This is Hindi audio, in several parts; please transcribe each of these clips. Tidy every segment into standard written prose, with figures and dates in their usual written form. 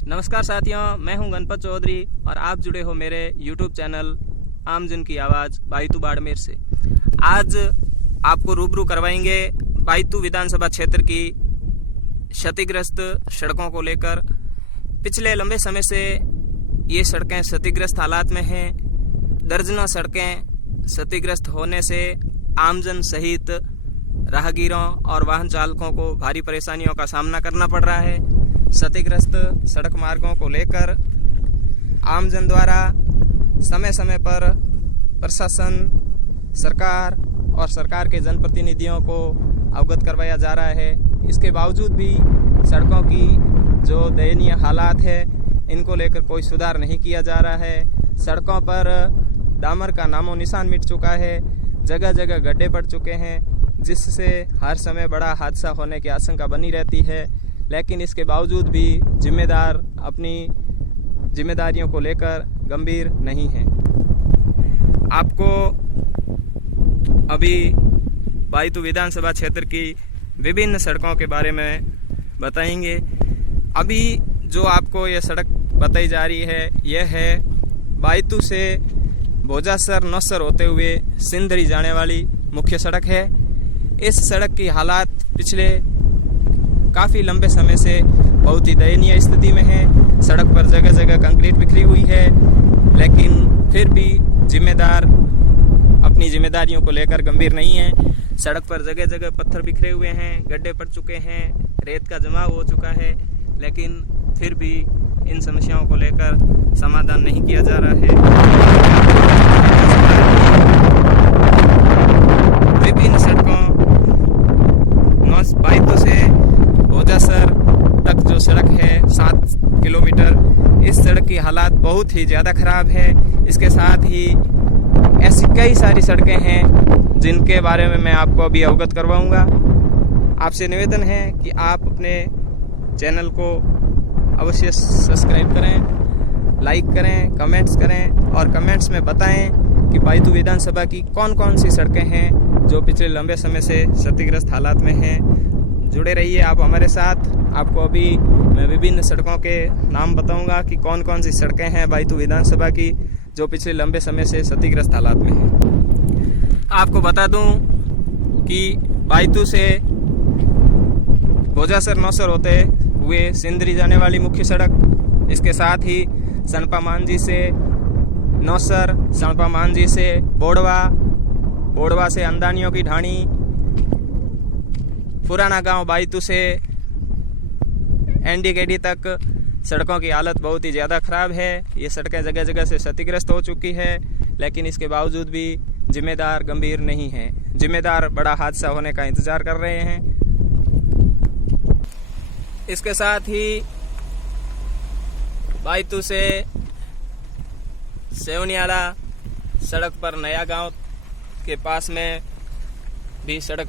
नमस्कार साथियों, मैं हूं गणपत चौधरी और आप जुड़े हो मेरे YouTube चैनल आमजन की आवाज़ बायतू बाड़मेर से। आज आपको रूबरू करवाएंगे बायतू विधानसभा क्षेत्र की क्षतिग्रस्त सड़कों को लेकर। पिछले लंबे समय से ये सड़कें क्षतिग्रस्त हालात में हैं। दर्जनों सड़कें क्षतिग्रस्त होने से आमजन सहित राहगीरों और वाहन चालकों को भारी परेशानियों का सामना करना पड़ रहा है। क्षतिग्रस्त सड़क मार्गों को लेकर आमजन द्वारा समय समय पर प्रशासन, सरकार और सरकार के जनप्रतिनिधियों को अवगत करवाया जा रहा है। इसके बावजूद भी सड़कों की जो दयनीय हालात है इनको लेकर कोई सुधार नहीं किया जा रहा है। सड़कों पर डामर का नामो निशान मिट चुका है, जगह जगह गड्ढे पड़ चुके हैं, जिससे हर समय बड़ा हादसा होने की आशंका बनी रहती है। लेकिन इसके बावजूद भी जिम्मेदार अपनी जिम्मेदारियों को लेकर गंभीर नहीं हैं। आपको अभी बायतू विधानसभा क्षेत्र की विभिन्न सड़कों के बारे में बताएंगे। अभी जो आपको यह सड़क बताई जा रही है यह है बायतू से भोजासर नौसर होते हुए सिंधरी जाने वाली मुख्य सड़क है। इस सड़क की हालात पिछले काफ़ी लंबे समय से बहुत ही दयनीय स्थिति में है। सड़क पर जगह जगह कंक्रीट बिखरी हुई है, लेकिन फिर भी जिम्मेदार अपनी जिम्मेदारियों को लेकर गंभीर नहीं है। सड़क पर जगह जगह पत्थर बिखरे हुए हैं, गड्ढे पड़ चुके हैं, रेत का जमाव हो चुका है, लेकिन फिर भी इन समस्याओं को लेकर समाधान नहीं किया जा रहा है। विभिन्न सड़कों बायतू से भोजासर तक जो सड़क है 7 किलोमीटर, इस सड़क की हालात बहुत ही ज़्यादा खराब है। इसके साथ ही ऐसी कई सारी सड़कें हैं जिनके बारे में मैं आपको अभी अवगत करवाऊंगा। आपसे निवेदन है कि आप अपने चैनल को अवश्य सब्सक्राइब करें, लाइक करें, कमेंट्स करें और कमेंट्स में बताएं कि बायतू विधानसभा की कौन कौन सी सड़कें हैं जो पिछले लंबे समय से क्षतिग्रस्त हालात में हैं। जुड़े रहिए आप हमारे साथ। आपको अभी मैं विभिन्न सड़कों के नाम बताऊंगा कि कौन कौन सी सड़कें हैं बायतू विधानसभा की जो पिछले लंबे समय से क्षतिग्रस्त हालात में हैं। आपको बता दूं कि बायतू से भोजासर नौसर होते हुए सिंधरी जाने वाली मुख्य सड़क, इसके साथ ही सनपा मांझी से नौसर, सनपा मांझी से बोड़वा, बोड़वा से अंदानियों की ढाणी, पुराना गांव बायतू से एनडीकेडी तक सड़कों की हालत बहुत ही ज़्यादा ख़राब है। ये सड़कें जगह जगह से क्षतिग्रस्त हो चुकी है, लेकिन इसके बावजूद भी जिम्मेदार गंभीर नहीं हैं। जिम्मेदार बड़ा हादसा होने का इंतज़ार कर रहे हैं। इसके साथ ही बायतू से सेवनियाला सड़क पर नया गांव के पास में भी सड़क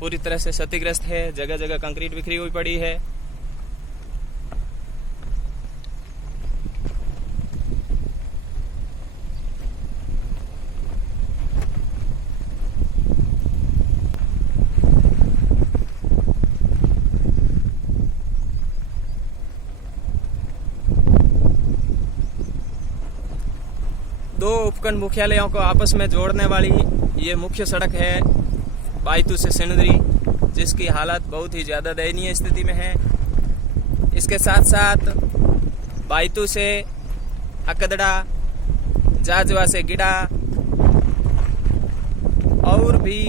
पूरी तरह से क्षतिग्रस्त है, जगह जगह कंक्रीट बिखरी हुई पड़ी है। दो उपखंड मुख्यालयों को आपस में जोड़ने वाली ये मुख्य सड़क है बायतू से सिंधरी, जिसकी हालत बहुत ही ज़्यादा दयनीय स्थिति में है। इसके साथ साथ बायतू से अकदड़ा, जाजवा से गिड़ा और भी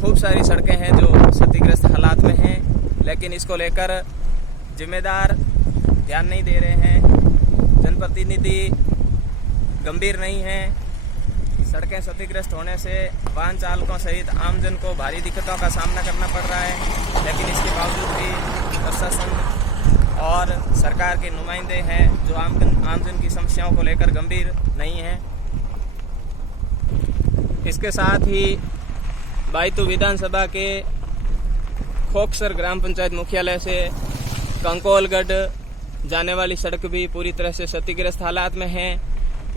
खूब सारी सड़कें हैं जो क्षतिग्रस्त हालात में हैं, लेकिन इसको लेकर जिम्मेदार ध्यान नहीं दे रहे हैं। जनप्रतिनिधि गंभीर नहीं है। सड़कें क्षतिग्रस्त होने से वाहन चालकों सहित आमजन को भारी दिक्कतों का सामना करना पड़ रहा है, लेकिन इसके बावजूद भी प्रशासन और सरकार के नुमाइंदे हैं जो आमजन की समस्याओं को लेकर गंभीर नहीं हैं। इसके साथ ही बायतू विधानसभा के खोखसर ग्राम पंचायत मुख्यालय से कंकोलगढ़ जाने वाली सड़क भी पूरी तरह से क्षतिग्रस्त हालात में है।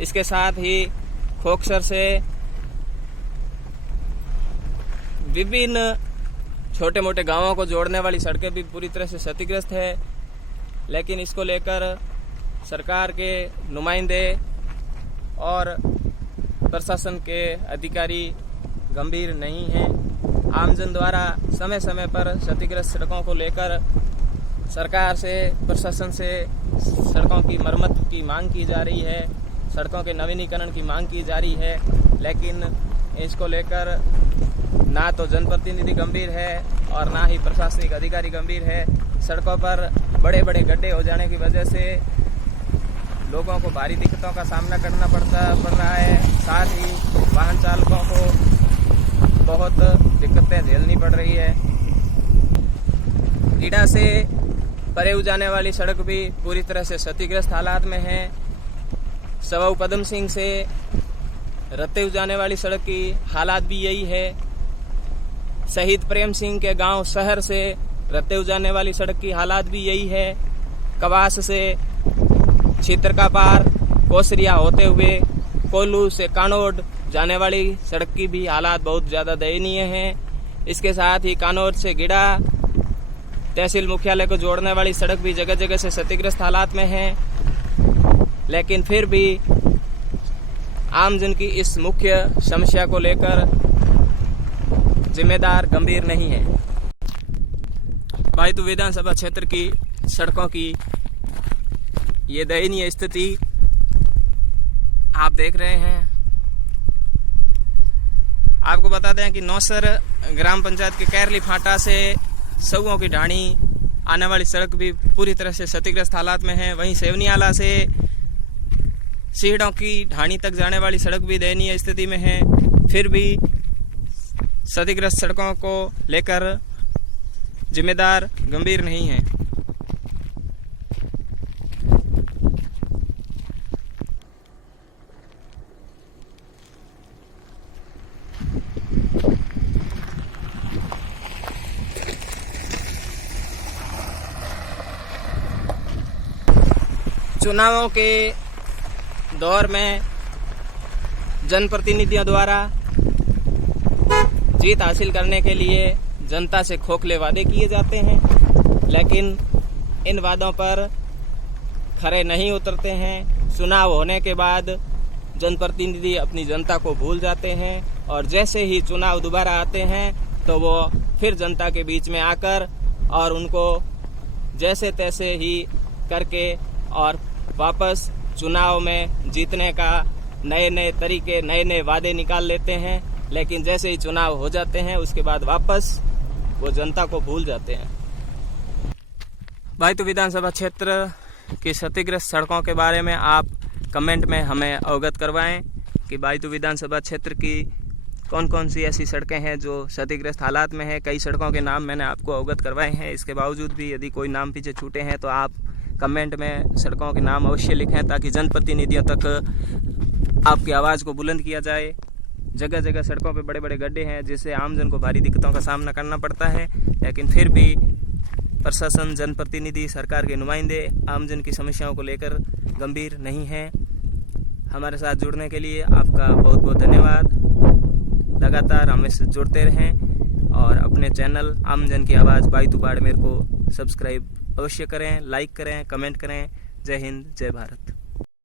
इसके साथ ही खोखसर से विभिन्न छोटे मोटे गांवों को जोड़ने वाली सड़कें भी पूरी तरह से क्षतिग्रस्त है। लेकिन इसको लेकर सरकार के नुमाइंदे और प्रशासन के अधिकारी गंभीर नहीं हैं। आमजन द्वारा समय समय पर क्षतिग्रस्त सड़कों को लेकर सरकार से, प्रशासन से सड़कों की मरम्मत की मांग की जा रही है, सड़कों के नवीनीकरण की मांग की जा रही है, लेकिन इसको लेकर ना तो जनप्रतिनिधि गंभीर है और ना ही प्रशासनिक अधिकारी गंभीर है। सड़कों पर बड़े बड़े गड्ढे हो जाने की वजह से लोगों को भारी दिक्कतों का सामना करना पड़ रहा है। साथ ही वाहन चालकों को बहुत दिक्कतें झेलनी पड़ रही है। गीडा से परेऊ जाने वाली सड़क भी पूरी तरह से क्षतिग्रस्त हालात में है। सवाऊ पदम सिंह से रतेऊ जाने वाली सड़क की हालात भी यही है। शहीद प्रेम सिंह के गांव शहर से रतेऊ जाने वाली सड़क की हालात भी यही है। कवास से छितर का पार कोसरिया होते हुए कोल्लू से कानोड जाने वाली सड़क की भी हालात बहुत ज़्यादा दयनीय हैं। इसके साथ ही कानोड से गिडा तहसील मुख्यालय को जोड़ने वाली सड़क भी जगह जगह से क्षतिग्रस्त हालात में है। लेकिन फिर भी आमजन की इस मुख्य समस्या को लेकर जिम्मेदार गंभीर नहीं है। बायतू विधानसभा क्षेत्र की सड़कों की ये दयनीय स्थिति आप देख रहे हैं। आपको बता दें कि नौसर ग्राम पंचायत के कैरली फाटा से सऊओं की ढाणी आने वाली सड़क भी पूरी तरह से क्षतिग्रस्त हालात में है। वहीं सेवनियाला से सीढ़ों की ढाणी तक जाने वाली सड़क भी दयनीय स्थिति में है। फिर भी क्षतिग्रस्त सड़कों को लेकर जिम्मेदार गंभीर नहीं है। चुनावों के दौर में जनप्रतिनिधियों द्वारा जीत हासिल करने के लिए जनता से खोखले वादे किए जाते हैं, लेकिन इन वादों पर खरे नहीं उतरते हैं। चुनाव होने के बाद जनप्रतिनिधि अपनी जनता को भूल जाते हैं और जैसे ही चुनाव दोबारा आते हैं तो वो फिर जनता के बीच में आकर और उनको जैसे तैसे ही करके और वापस चुनाव में जीतने का नए नए तरीके, नए नए वादे निकाल लेते हैं। लेकिन जैसे ही चुनाव हो जाते हैं उसके बाद वापस वो जनता को भूल जाते हैं। बायतू विधानसभा क्षेत्र की क्षतिग्रस्त सड़कों के बारे में आप कमेंट में हमें अवगत करवाएं कि बायतू विधानसभा क्षेत्र की कौन कौन सी ऐसी सड़कें हैं जो क्षतिग्रस्त हालात में हैं। कई सड़कों के नाम मैंने आपको अवगत करवाए हैं। इसके बावजूद भी यदि कोई नाम पीछे छूटे हैं तो आप कमेंट में सड़कों के नाम अवश्य लिखें ताकि जनप्रतिनिधियों तक आपकी आवाज़ को बुलंद किया जाए। जगह जगह सड़कों पे बड़े बड़े गड्ढे हैं जिससे आमजन को भारी दिक्कतों का सामना करना पड़ता है, लेकिन फिर भी प्रशासन, जनप्रतिनिधि, सरकार के नुमाइंदे आमजन की समस्याओं को लेकर गंभीर नहीं हैं। हमारे साथ जुड़ने के लिए आपका बहुत बहुत धन्यवाद। लगातार हमें से जुड़ते रहें और अपने चैनल आमजन की आवाज़ बायतू बाड़मेर को सब्सक्राइब अवश्य करें, लाइक करें, कमेंट करें। जय हिंद, जय भारत।